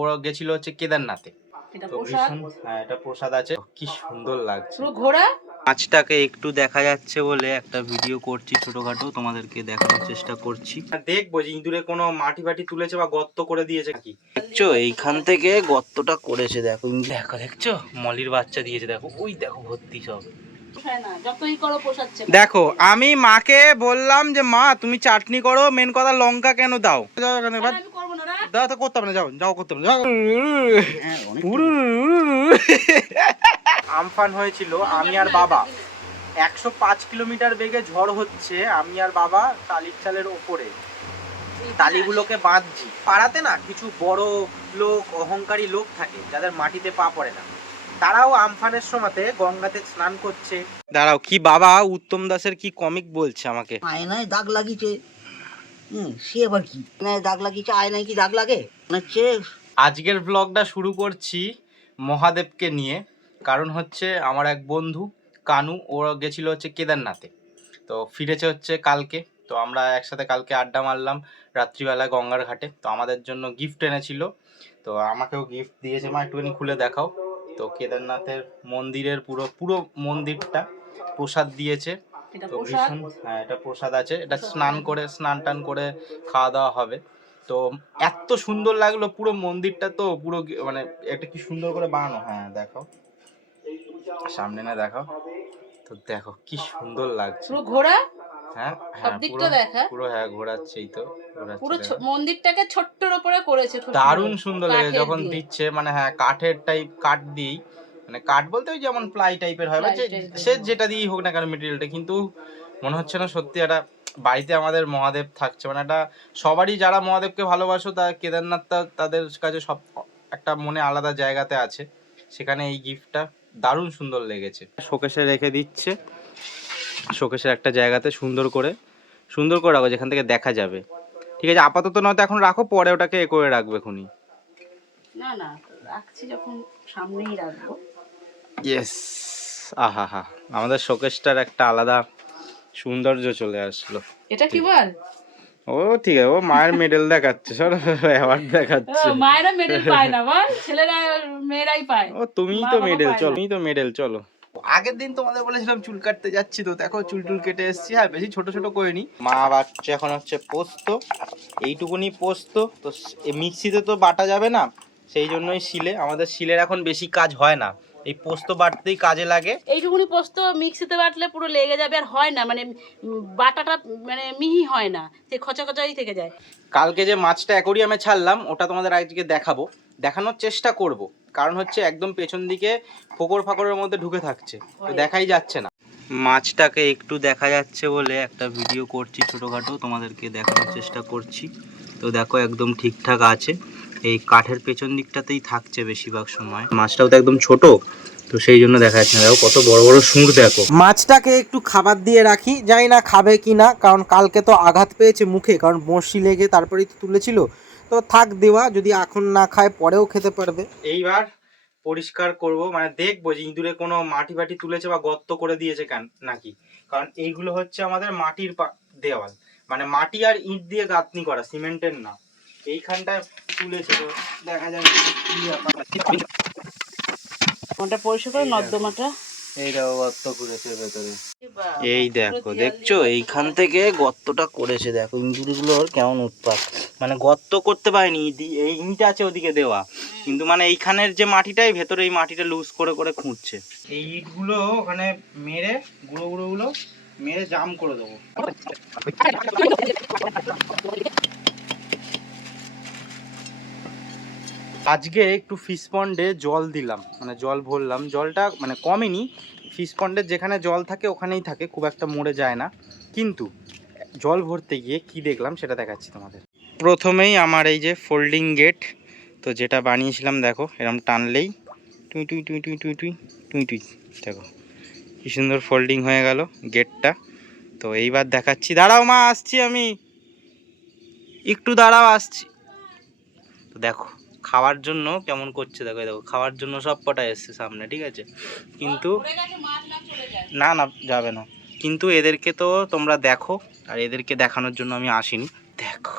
ওরা গেছিল হচ্ছে কেদারনাথে। এটা তো প্রসাদ। হ্যাঁ, এটা প্রসাদ আছে। কি সুন্দর লাগছে। পুরো ঘোড়া। মাছটাকে একটু দেখা যাচ্ছে বলে একটা ভিডিও করছি ছোটখাটো, তোমাদেরকে দেখানোর চেষ্টা করছি। দেখবো যে ইঁদুরে কোনো মাটি ফাটি তুলেছে বা গর্ত করে দিয়েছে কি। দেখছো এইখান থেকে গর্তটা করেছে, দেখো দেখো, দেখছো মলির বাচ্চা দিয়েছে, দেখো ওই দেখো ভর্তি সব। দেখো আমি মাকে বললাম যে মা তুমি চাটনি করো, মেন কথা লঙ্কা কেন দাও, দাও তো করতে হবে না, যাও যাও করতে হবে না, যাও। আমফান হয়েছিল, আমি আর বাবা 105 কিলোমিটার বেগে ঝড় হচ্ছে, আমি আর বাবা টালির চালের ওপরে টালিগুলোকে বাঁধছি। পাড়াতে না কিছু বড় লোক, অহংকারী লোক থাকে যাদের মাটিতে পা পড়ে না, তারাও আমফানের সময়তে গঙ্গাতে স্নান করছে। দাঁড়াও, কি বাবা উত্তম দাসের কি কমিক বলছে আমাকে। আয়নায় দাগ লাগিয়েছে, সে আবার কি আয়নায় দাগ লাগিয়েছে, আয়নায় কি দাগ লাগে? আজকের ব্লগটা শুরু করছি মহাদেবকে নিয়ে। কারণ হচ্ছে আমার এক বন্ধু কানু, ওরা গেছিল হচ্ছে কেদারনাথে, তো ফিরেছে হচ্ছে কালকে। তো আমরা একসাথে কালকে আড্ডা মারলাম রাত্রিবেলা গঙ্গার ঘাটে। তো আমাদের জন্য গিফট এনেছিল, তো আমাকেও গিফট দিয়েছে। মা একটুখানি খুলে দেখাও। তো কেদারনাথের মন্দিরের পুরো পুরো মন্দিরটা প্রসাদ দিয়েছে। তো ভীষণ, হ্যাঁ এটা প্রসাদ আছে, এটা স্নান টান করে খাওয়া দাওয়া হবে। তো এত সুন্দর লাগলো পুরো মন্দিরটা, তো পুরো মানে এটা কি সুন্দর করে বানানো। হ্যাঁ দেখো সামনে না, দেখো তো, দেখো কি সুন্দর লাগছে। পুরো ঘোড়া। হ্যাঁ সব দিকটা দেখা পুরো, হ্যাঁ ঘোরাচ্ছেই তো, পুরো মন্দিরটাকে ছোট্টর উপরে করেছে। দারুণ সুন্দর লাগে যখন দিচ্ছে, মানে হ্যাঁ কাঠের টাইপ, কাঠ দিয়েই, মানে কাঠ বলতে ওই যেমন প্লাই টাইপের হয়, বা সে যেটা দিয়েই হোক না কেন মেটেরিয়ালটা, কিন্তু মনে হচ্ছে না সত্যি একটা বাড়িতে আমাদের মহাদেব থাকছে। মানে একটা সবারই যারা মহাদেবকে ভালোবাসো, তা কেদারনাথটা তাদের কাছে সব একটা মনে আলাদা জায়গাতে আছে। সেখানে এই গিফটটা দারুণ সুন্দর লেগেছে। শোকেসে রেখে দিচ্ছে, শোকেসের একটা জায়গাতে সুন্দর করে রাখো যেখান থেকে দেখা যাবে। ঠিক আছে, আপাতত নয়তো এখন রাখো, পরে ওটাকে এ করে রাখবে খুনি। না না, রাখছি যখন সামনেই রাখবো। ইয়েস, আহা হা, আমাদের শোকেসটার একটা আলাদা সৌন্দর্য চলে আসলো। এটা কি বল? ও ঠিক আছে, ও মায়ের মেডেল দেখাচ্ছে, সর অ্যাওয়ার্ড দেখাচ্ছে। মায়েরা মেডেল পায় না বল, ছেলেরা মেয়েরাই পায়। ও তুমিই তো মেডেল, চলো তুমিই তো মেডেল, চলো। আগের দিন তোমাদের বলেছিলাম চুল কাটতে যাচ্ছি, তো দেখো চুল টুল কেটে এসেছি। হ্যাঁ বেশি ছোট ছোট করিনি। মা বাচ্চা এখন হচ্ছে পোস্ত, এইটুকুনি পোস্ত তো মিক্সিতে তো বাটা যাবে না, সেই জন্যই শিলে, আমাদের শিলের এখন বেশি কাজ হয় না, এই পোস্ত বাটতেই কাজে লাগে। এইটুকুনি পোস্ত মিক্সিতে বাটলে পুরো লেগে যাবে, আর হয় না, মানে বাটাটা মানে মিহি হয় না, সে খচা খচাই থেকে যায়। কালকে যে মাছটা অ্যাকোরিয়ামে ছাড়লাম, ওটা তোমাদের আজকে দেখাবো, দেখানোর চেষ্টা করব। কারণ হচ্ছে একদম পেছন দিকে ফোকর ফাকরের মধ্যে ঢুকে থাকছে, তো দেখাই যাচ্ছে না। মাছটাকে একটু দেখা যাচ্ছে বলে একটা ভিডিও করছি ছোটোখাটো, তোমাদেরকে দেখানোর চেষ্টা করছি। তো দেখো একদম ঠিকঠাক আছে, এই কাঠের পেছন দিকটাতেই থাকছে বেশিরভাগ সময়। মাছটাও তো একদম ছোট, তো সেই জন্য দেখা যাচ্ছে না। দেখো কত বড় বড় সুর, দেখো। মাছটাকে একটু খাবার দিয়ে রাখি, জানি না খাবে কি না, কারণ কালকে তো আঘাত পেয়েছে মুখে, কারণ বড়শি লেগে তারপরেই তো তুলেছিল। তো থাক দেওয়া, যদি এখন না খায় পরেও খেতে পারবে। এইবার পরিষ্কার করব, মানে দেখবো যে ইঁদুরে কোনো মাটি ফাটি তুলেছে বা গর্ত করে দিয়েছে কেন নাকি। কারণ এইগুলো হচ্ছে আমাদের মাটির দেওয়াল, মানে মাটি আর ইট দিয়ে গাঁথনি করা, সিমেন্টের না। এইখানটায় তুলেছে, তো দেখা যাবে কি ব্যাপার। ওটা পরিষ্কার করে নর্দমাটা। এই দেখো গর্ত করেছে ভেতরে, এই দেখো, দেখছো এইখান থেকে গর্তটা করেছে। দেখো ইঁদুরগুলোর কেমন উৎপাত, মানে গর্ত করতে পারেনি, এই ইট আছে ওদিকে দেওয়া, কিন্তু মানে এইখানের যে মাটিটাই ভেতরে, এই মাটিটা লুজ করে করে খুঁড়ছে। এই ইটগুলো ওখানে মেরে গুঁড়ো গুঁড়ো গুলো মেরে জাম করে দেবো। আজকে একটু ফিশ পন্ডে জল দিলাম, মানে জল ভরলাম, জলটা মানে কমেনি। ফিশ পন্ডের যেখানে জল থাকে ওখানেই থাকে, খুব একটা মরে যায় না। কিন্তু জল ভরতে গিয়ে কি দেখলাম সেটা দেখাচ্ছি তোমাদের। প্রথমেই আমার এই যে ফোল্ডিং গেট, তো যেটা বানিয়েছিলাম, দেখো এরকম টানলেই টুই টুই টুই টুই টুই টুই টুই টুই, দেখো কি সুন্দর ফোল্ডিং হয়ে গেল গেটটা। তো এইবার দেখাচ্ছি, দাঁড়াও মা আসছি, আমি একটু দাঁড়াও আসছি। তো দেখো খাওয়ার জন্য কেমন করছে, দেখো দেখো খাওয়ার জন্য সব কটা এসছে সামনে, ঠিক আছে, কিন্তু না না যাবে না, কিন্তু এদেরকে তো তোমরা দেখো, আর এদেরকে দেখানোর জন্য আমি আসিনি। দেখো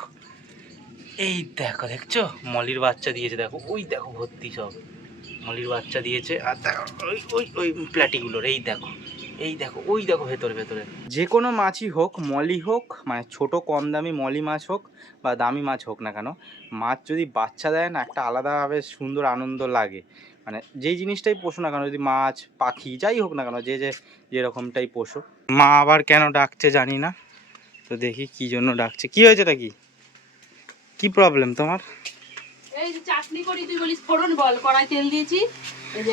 এই দেখো, দেখছো মলির বাচ্চা দিয়েছে, দেখো ওই দেখো ভর্তি সব মলির বাচ্চা দিয়েছে। আর দেখো ওই ওই ওই প্ল্যাটিগুলোর, এই দেখো, এই দেখো, ওই দেখো ভেতরে ভেতরে। যে কোনো মাছই হোক, মলি হোক, মানে ছোট কম দামি মলি মাছ হোক বা দামি মাছ হোক না কেন, মাছ যদি বাচ্চা দেয় না, একটা আলাদাভাবে সুন্দর আনন্দ লাগে। মানে যেই জিনিসটাই পোষো না কেন, যদি মাছ পাখি যাই হোক না কেন, যে যেরকমটাই পোষো। মা আবার কেন ডাকছে জানি না, তো দেখি কি জন্য ডাকছে। কি হয়েছে, এটা কি প্রবলেম তোমার? এই যে চাটনি করি, তুই বলিস ফোড়ন বল, কড়াই তেল দিয়েছি। এই যে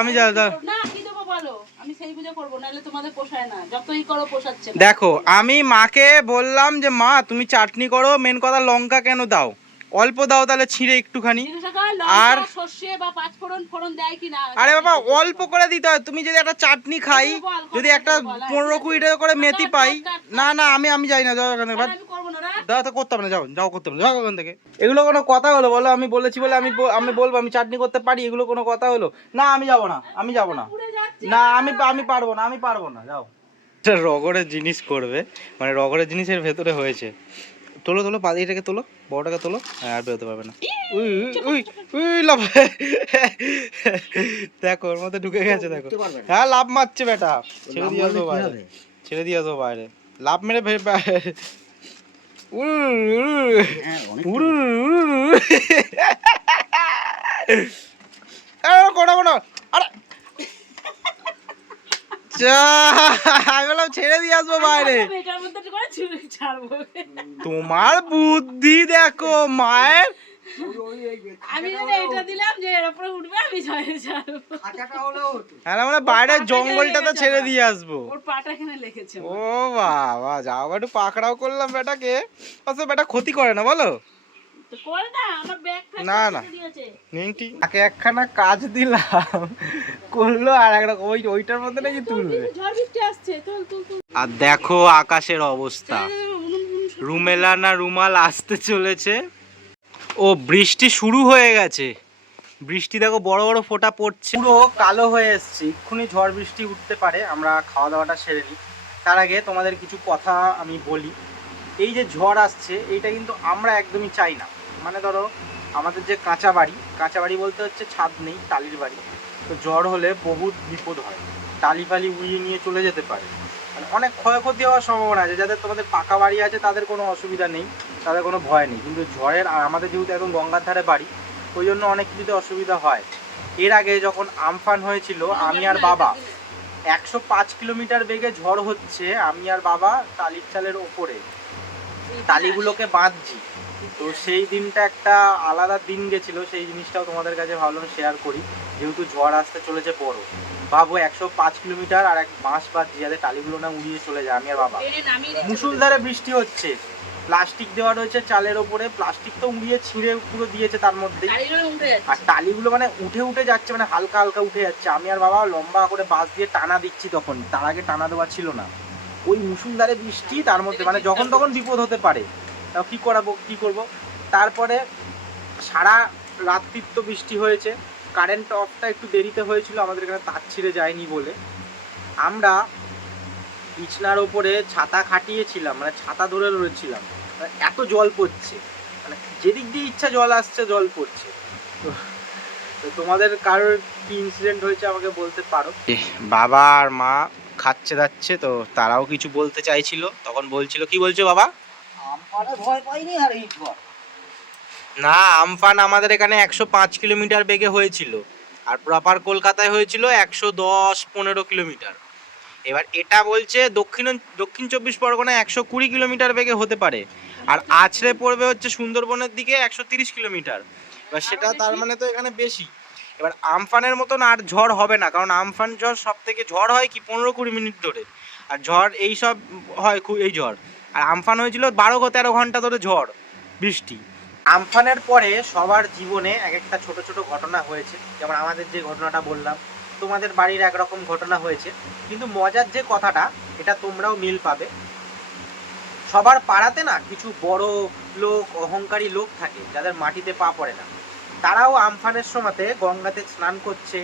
আমি যা না কি দেবো বলো, আমি সেই বুঝে করবো, নাহলে তোমাদের পোষায় না, যতই করো পোষাচ্ছে না। দেখো, আমি মাকে বললাম যে মা তুমি চাটনি করো, মেন কথা লঙ্কা কেন দাও, অল্প দাও তাহলে ছিঁড়ে একটুখানি। আর সর্ষে বা পাঁচ ফোড়ন ফোড়ন দেয় কিনা? আরে বাবা, অল্প করে দিতে হয়। তুমি যদি একটা চাটনি খাই, যদি একটা 15-20 টাকা করে মেথি পাই, না না আমি যাই না, যাও এখান থেকে, দাও তো করতে হবে না, যাও করতে হবে না, যাও ওখান থেকে। এগুলো কোনো কথা হলো বলো? আমি বলেছি বলে আমি বলবো আমি চাটনি করতে পারি, এগুলো কোনো কথা হলো? না আমি যাবো না, না আমি পারবো না, যাও। রগরের জিনিস করবে, মানে রগরের জিনিসের ভেতরে হয়েছে। তোলো এটাকে তোলো, বড়টাকে তোলো, আর বেরোতে পারবে না। উই উই উই লাভ, দেখো ওর মধ্যে ঢুকে গেছে, দেখো। হ্যাঁ, লাভ মারছে বেটা, ছেড়ে দিয়ে আসবো বাইরে, লাভ মেরে আমি বললাম ছেড়ে দিয়ে আসবো বাইরে। তোমার বুদ্ধি দেখো মায়ের। বাইরে জঙ্গলটাতে ছেড়ে দিয়ে আসবো। ও বাবা, যাও একটু পাকড়াও করলাম বেটাকে, অথচ বেটা ক্ষতি করে না বলো? না না, তাকে একখানা কাজ দিলাম, করলো আর একরকম, ওইটার মধ্যে নাকি তুলবে। আর দেখো আকাশের অবস্থা, রুমেলা না রুমাল আসতে চলেছে। ও বৃষ্টি শুরু হয়ে গেছে, বৃষ্টি দেখো বড় বড় ফোঁটা পড়ছে, পুরো কালো হয়ে এসছে, এক্ষুনি ঝড় বৃষ্টি উঠতে পারে। আমরা খাওয়া দাওয়াটা সেরে নিই, তার আগে তোমাদের কিছু কথা আমি বলি। এই যে ঝড় আসছে, এইটা কিন্তু আমরা একদমই চাই না। মানে ধরো আমাদের যে কাঁচা বাড়ি বলতে হচ্ছে ছাদ নেই, টালির বাড়ি, তো ঝড় হলে বহুত বিপদ হয়, টালি ফালি উড়িয়ে নিয়ে চলে যেতে পারে, মানে অনেক ক্ষয়ক্ষতি হওয়ার সম্ভাবনা আছে। যাদের তোমাদের পাকা বাড়ি আছে তাদের কোনো অসুবিধা নেই, তাদের কোনো ভয় নেই, কিন্তু ঝড়ের, আর আমাদের যেহেতু একদম গঙ্গার ধারে বাড়ি, ওই জন্য অনেক কিছুতে অসুবিধা হয়। এর আগে যখন আমফান হয়েছিল, আমি আর বাবা 105 কিলোমিটার বেগে ঝড় হচ্ছে, আমি আর বাবা টালির চালের ওপরে টালিগুলোকে বাঁধছি, তো সেই দিনটা একটা আলাদা দিন গেছিলো। সেই জিনিসটাও তোমাদের কাছে ভাবলাম শেয়ার করি, যেহেতু ঝড় আসতে চলেছে বড়। ভাবো 105 কিলোমিটার আর এক বাঁশ বাঁধছি যাতে টালিগুলো না উড়িয়ে চলে যায়। আমি আর বাবা, মুষলধারে বৃষ্টি হচ্ছে, প্লাস্টিক দেওয়া রয়েছে চালের ওপরে, প্লাস্টিক তো উড়িয়ে ছিঁড়ে পুরো দিয়েছে তার মধ্যে, আর টালিগুলো মানে উঠে যাচ্ছে, মানে হালকা হালকা উঠে যাচ্ছে। আমি আর বাবা লম্বা করে বাঁশ দিয়ে টানা দিচ্ছি, তখন তার আগে টানা দেওয়া ছিল না। ওই মুষলধারে বৃষ্টি, তার মধ্যে মানে যখন তখন বিপদ হতে পারে, তাও কি করব। তারপরে সারা রাত্রি তো বৃষ্টি হয়েছে, কারেন্ট অফটা একটু দেরিতে হয়েছিল, আমাদের এখানে তার ছিঁড়ে যায়নি বলে আমরা বিছনার ওপরে ছাতা খাটিয়েছিলাম, মানে ছাতা ধরে রয়েছিলাম, মানে এত জল পড়ছে, মানে যেদিক দিয়ে ইচ্ছা জল আসছে, জল পড়ছে। তো তোমাদের কারোর কি ইনসিডেন্ট হয়েছে আমাকে বলতে পারো। বাবা আর মা খাচ্ছে যাচ্ছে, তো তারাও কিছু বলতে চাইছিল, তখন বলছিল, কি বলছো বাবা? আমফানে ভয় পাইনি, আর এই ঝড় না, আমফান আমাদের এখানে 105 কিলোমিটার বেগে হয়েছিল, আর প্রপার কলকাতায় হয়েছিল 110-15 কিলোমিটার। এবার এটা বলছে দক্ষিণ 24 পরগনায় 120 কিলোমিটার বেগে হতে পারে, আর আছড়ে পড়বে হচ্ছে সুন্দরবনের দিকে 130 কিলোমিটার। এবার সেটা তার মানে তো এখানে বেশি। এবার আমফানের মতন আর ঝড় হবে না, কারণ আমফান ঝড় সব থেকে ঝড় হয় কি 15-20 মিনিট ধরে, আর ঝড় এই সব হয় এই ঝড়। আর আমফান হয়েছিল 12-13 ঘন্টা ধরে ঝড় বৃষ্টি। আমফানের পরে সবার জীবনে এক একটা ছোট ছোট ঘটনা হয়েছে, যেমন আমাদের যে ঘটনাটা বললাম, তোমাদের বাড়ির একরকম ঘটনা হয়েছে, কিন্তু মজার যে কথাটা, এটা তোমরাও মিল পাবে। সবার পাড়াতে না কিছু বড় লোক, অহংকারী লোক থাকে, যাদের মাটিতে পা পড়ে না, তারাও আমফানের সময়তে গঙ্গাতে স্নান করছে,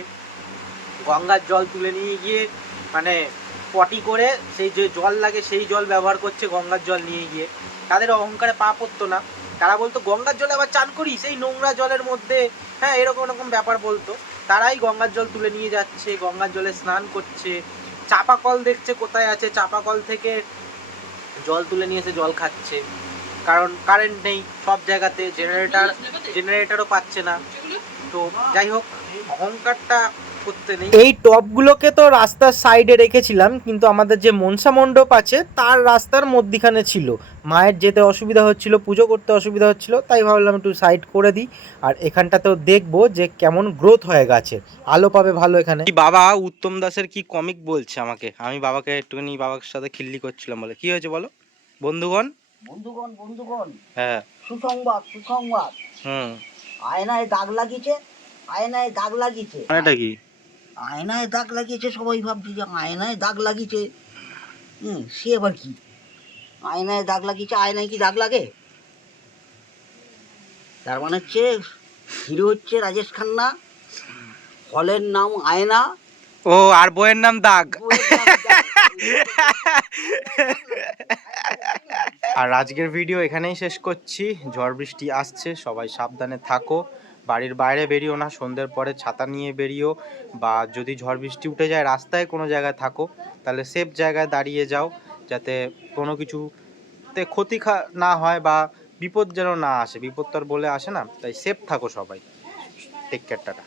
গঙ্গার জল তুলে নিয়ে গিয়ে মানে পটি করে সেই যে জল লাগে সেই জল ব্যবহার করছে, গঙ্গার জল নিয়ে গিয়ে। তাদের অহংকারে পা পড়তো না, তারা বলতো গঙ্গার জলে আবার চান করি সেই নোংরা জলের মধ্যে, হ্যাঁ এরকম এরকম ব্যাপার বলতো। তারাই গঙ্গার জল তুলে নিয়ে যাচ্ছে, গঙ্গার জলে স্নান করছে, চাপাকল দেখছে কোথায় আছে, চাপাকল থেকে জল তুলে নিয়ে এসে জল খাচ্ছে, কারণ কারেন্ট নেই সব জায়গাতে, জেনারেটরও পাচ্ছে না। তো যাই হোক, অহংকারটা করতে নেই। এই টবগুলোকে তো রাস্তার সাইডে রেখেছিলাম, কিন্তু আমাদের যে মনসা মণ্ডপ আছে তার রাস্তার মধ্যিখানে ছিল, মায়ের যেতে অসুবিধা হচ্ছিল, পুজো করতে অসুবিধা হচ্ছিল, তাই ভাবলাম একটু সাইড করে দিই। আর এখানটাতেও দেখবো যে কেমন গ্রোথ হয়ে গেছে, আলো পাবে ভালো এখানে। বাবা উত্তম দাসের কি কমিক বলছে আমাকে, আমি বাবাকে একটুখানি বাবার সাথে খিল্লি করছিলাম, বলে কি হয়েছে বলো বন্ধুগণ। বন্ধুগণ বন্ধুগণ, হ্যাঁ সুসংবাদ সুসংবাদ, হুম, আয়নায় দাগ লাগিয়েছে, আয়নায় দাগ লাগিয়েছে। এটা কি? আয়নায় দাগ লাগিয়েছে, সবাই ভাবছে যে আয়নায় দাগ লাগিয়েছে। সে আবার কি? আয়নায় দাগ লাগিয়েছে, আয়নায় কি দাগ লাগে? তার মানে হচ্ছে হিরো হচ্ছে রাজেশ খান্না, হলের নাম আয়না, ও আর বইয়ের নাম দাগ। আর আজকের ভিডিও এখানেই শেষ করছি। ঝড় বৃষ্টি আসছে, সবাই সাবধানে থাকো, বাড়ির বাইরে বেরিও না, সন্ধ্যের পরে ছাতা নিয়ে বেরিও, বা যদি ঝড় বৃষ্টি উঠে যায় রাস্তায় কোনো জায়গায় থাকো তাহলে সেফ জায়গায় দাঁড়িয়ে যাও, যাতে কোনো কিছুতে ক্ষতি না হয় বা বিপদ যেন না আসে। বিপদ তো আর বলে আসে না, তাই সেফ থাকো সবাই। Take care, tata.